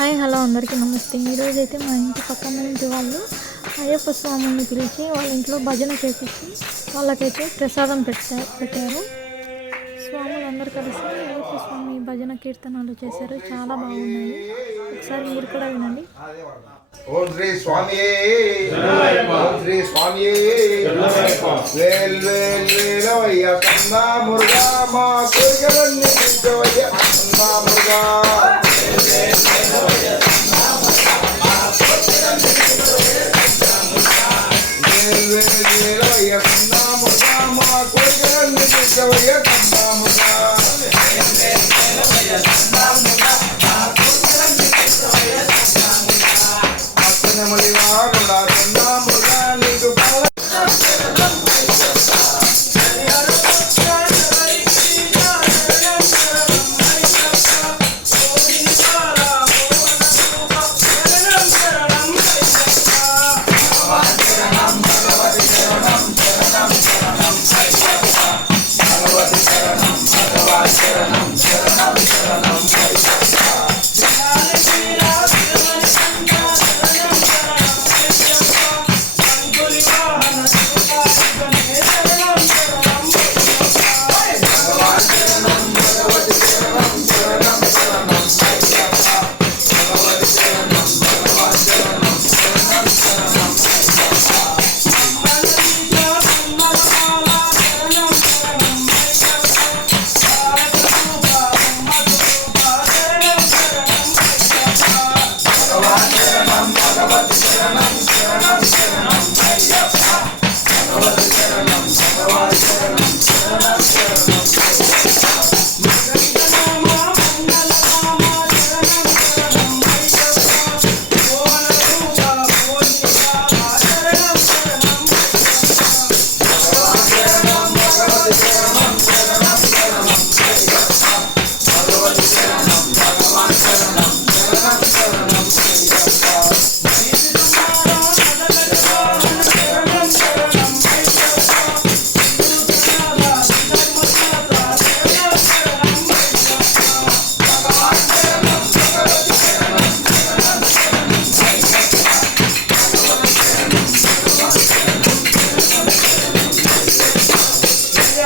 Hi hello అందరికీ నమస్తే. ఈరోజు అయితే మా ఇంటి పక్కన ఇంటి వాళ్ళు అయ్యప్ప స్వామిని పిలిచి వాళ్ళ ఇంట్లో భజన చేపించి వాళ్ళకైతే ప్రసాదం పెట్టా పెట్టారు. స్వాములు అందరు కలిసి అయ్యప్ప స్వామి భజన కీర్తనలు చేశారు. చాలా బాగున్నాయి. ఒకసారి మీరు కూడా వినండి. ఓం శ్రీ స్వామి ఓం శ్రీ స్వామి. వేల్ వేల్ వేలవయ్య కన్నా మురుగా మా కోరికలన్నీ తీర్చవయ్య కన్నా Muruga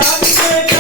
Happy birthday.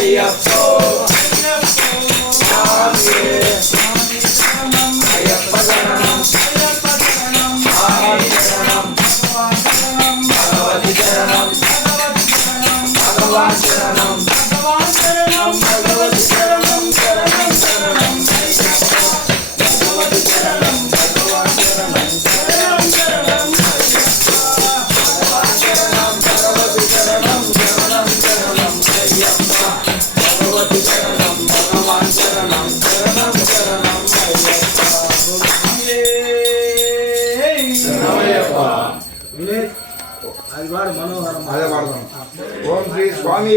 I am so. మనోహరం ఓం శ్రీ స్వామి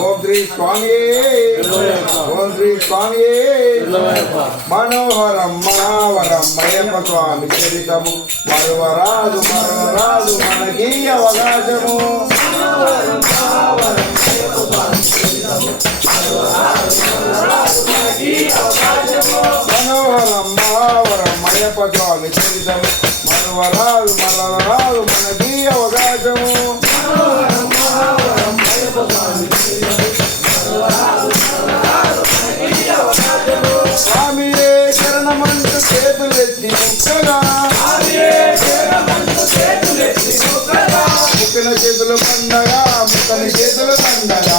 ఓం శ్రీ స్వామి ఓం శ్రీ స్వామి మనోహరం మనోహరం మయప్ప స్వామి చరితము. మరువరాదు మరువరాదు మనకి అవకాశము. మనోహరం మనోహరం మయప్ప స్వామి చరితము. మరువరాదు మరవరాదు ముక్కిన చేతులు పండగా. ముక్కని చేతులు పండగా.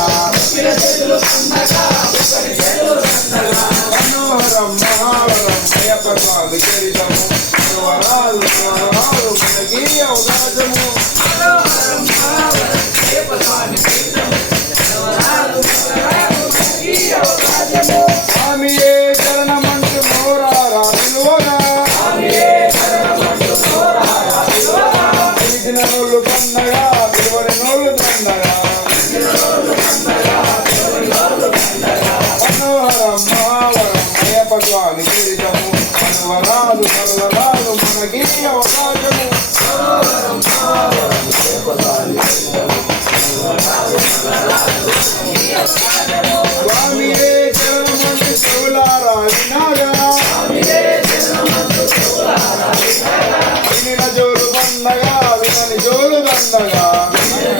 మనోహరం మహావరం అయ్యప్ప స్వామి చరితము మనవరాలు మనవరాలు మనకి అవకాశము. స్వామియే మోరారా పిలిచిన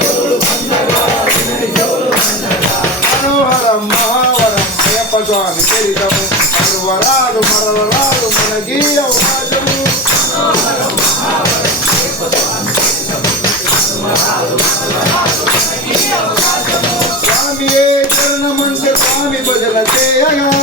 జోలు బందగా వినని జోడు బందగా మనోహరం మహావరం అయ్యప్ప చరితము మరువరాలు మరవరాలు గీయ అవకాశము. స్వామియే చరణమంటే స్వామి భజన చేయగా.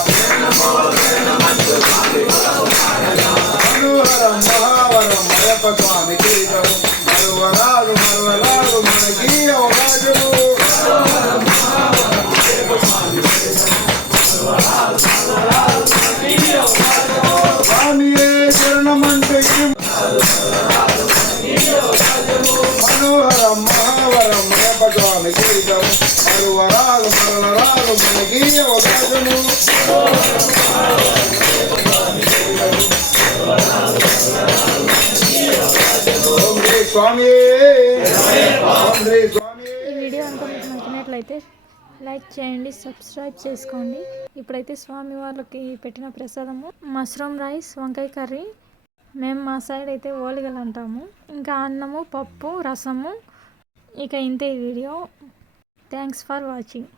మహావరం అయ్యప్ప మరలరాలు ఓం శ్రీ స్వామి ఓం శ్రీ స్వామి ఈ వీడియో అంతా మీకు నచ్చినట్లయితే లైక్ చేయండి సబ్స్క్రైబ్ చేసుకోండి. ఇప్పుడైతే స్వామి వాళ్ళకి పెట్టిన ప్రసాదము మష్రూమ్ రైస్ వంకాయ కర్రీ. మేము మా సైడ్ అయితే ఓలిగలు అంటాము. ఇంకా అన్నము పప్పు రసము. ఇక ఇంతే ఈ వీడియో. Thanks for watching